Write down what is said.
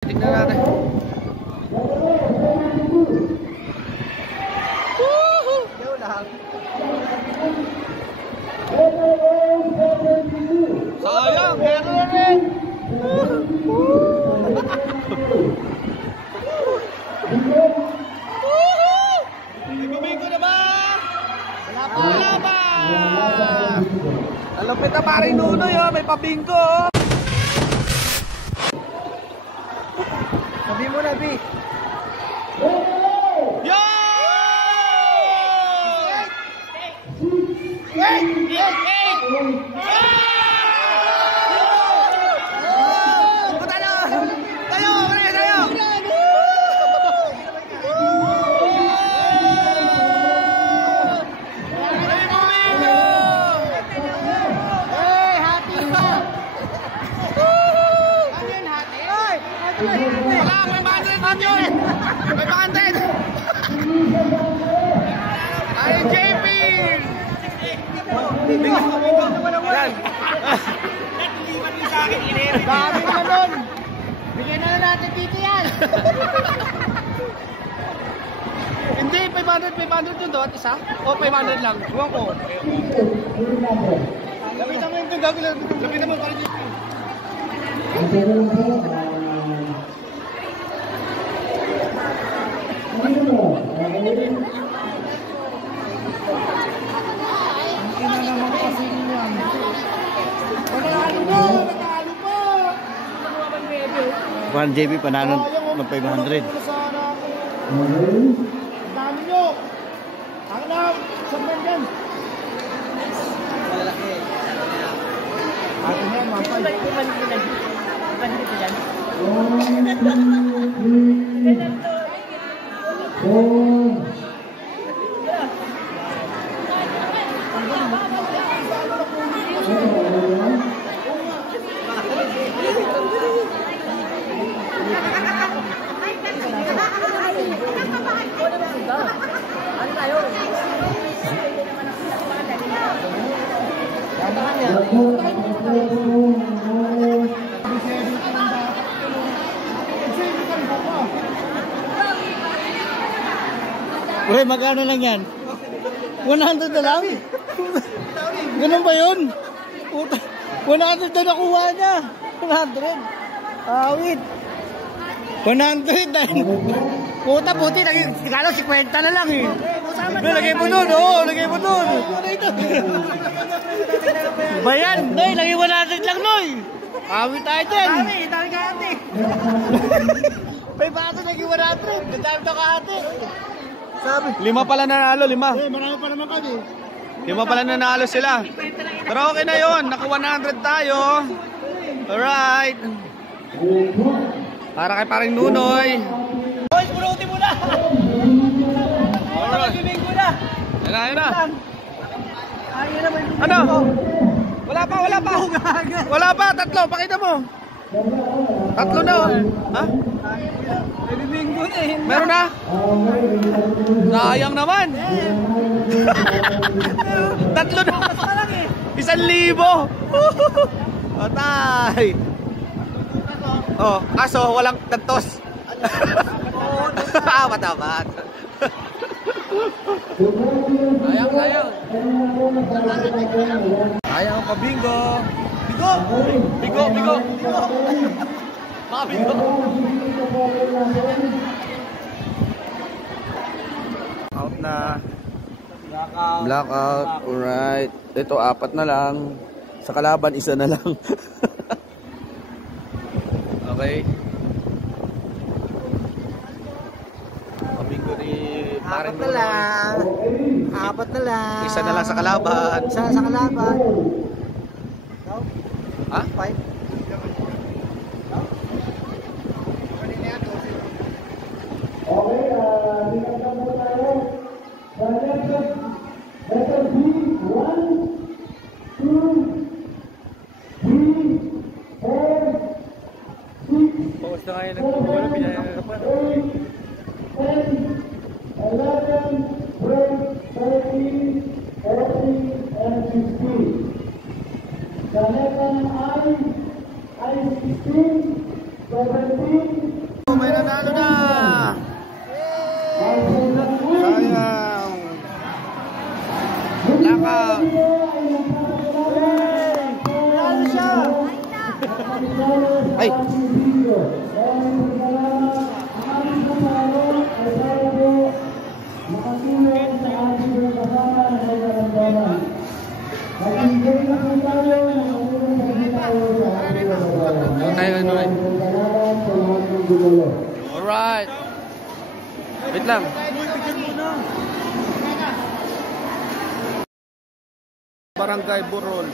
Tignan natin. Woohoo! Lang. Sayang, meron na rin. Bingo na ba? Wala pa. Wala pa. Alupit na paring Nunoy, oh. May pabinggo, oh. Sabi mo na, Bi. Yo! Ay, JP! Bingo yan. Dami naman nun. Bigyan na natin dito yan. Hindi, 500 yun doon, isa? O 500 lang? Huwag ko. Lapitan mo yung gagawin. Lapitan mo para dito. Juan JB panalo ng 500. Dami nyo! Ang lang! Saman dyan! Malaki. Atin yan, mapay. Iban dito dyan. Uy, magkano lang yan? 100 na lang? Ganun ba yun? 100 na nakuha niya. 100. Awit. 100 na. Puta puti, nagkano 50 na lang eh. Lagay mo dun, oo, lagay mo dun. Bayan, Noy, lagay 100 lang, Noy. Awit tayo dyan. Dami ka ate. May bato naging 100. Gandami na ka ate. Sabi. 5 pala nanalo, 5. Marami pa naman kami. 5 pala nanalo sila. Pero okay na yun, naka 100 tayo. Alright. Para kay paring Nunoy. Boys, pulutin mo na. Alright. Bingo na. Yan na. Ayun naman. Ano? Wala pa. Wala pa, 3. Pakita mo. 3 na, oh. Ha? May bingo na eh. Meron na? Sayang naman. 3 na. 1,000. Otay. Oh, kaso walang tantos. Matamat. Sayang. Sayang ang pabingo. Bigo. Mabingo. Out na. Blackout. Alright. Ito 4 na lang. Sa kalaban 1 na lang. Okay. Pabingo ni paring 4 na lang. 4 na lang. 1 na lang sa kalaban. 1 sa kalaban. Ha? 5. Bawas na ngayon nagtutuwa na pinahirapan. 11, 12, 13, 14, and 15. The letter I, 16, 17, Ay. Alright. Wait lang. Barangay Burol.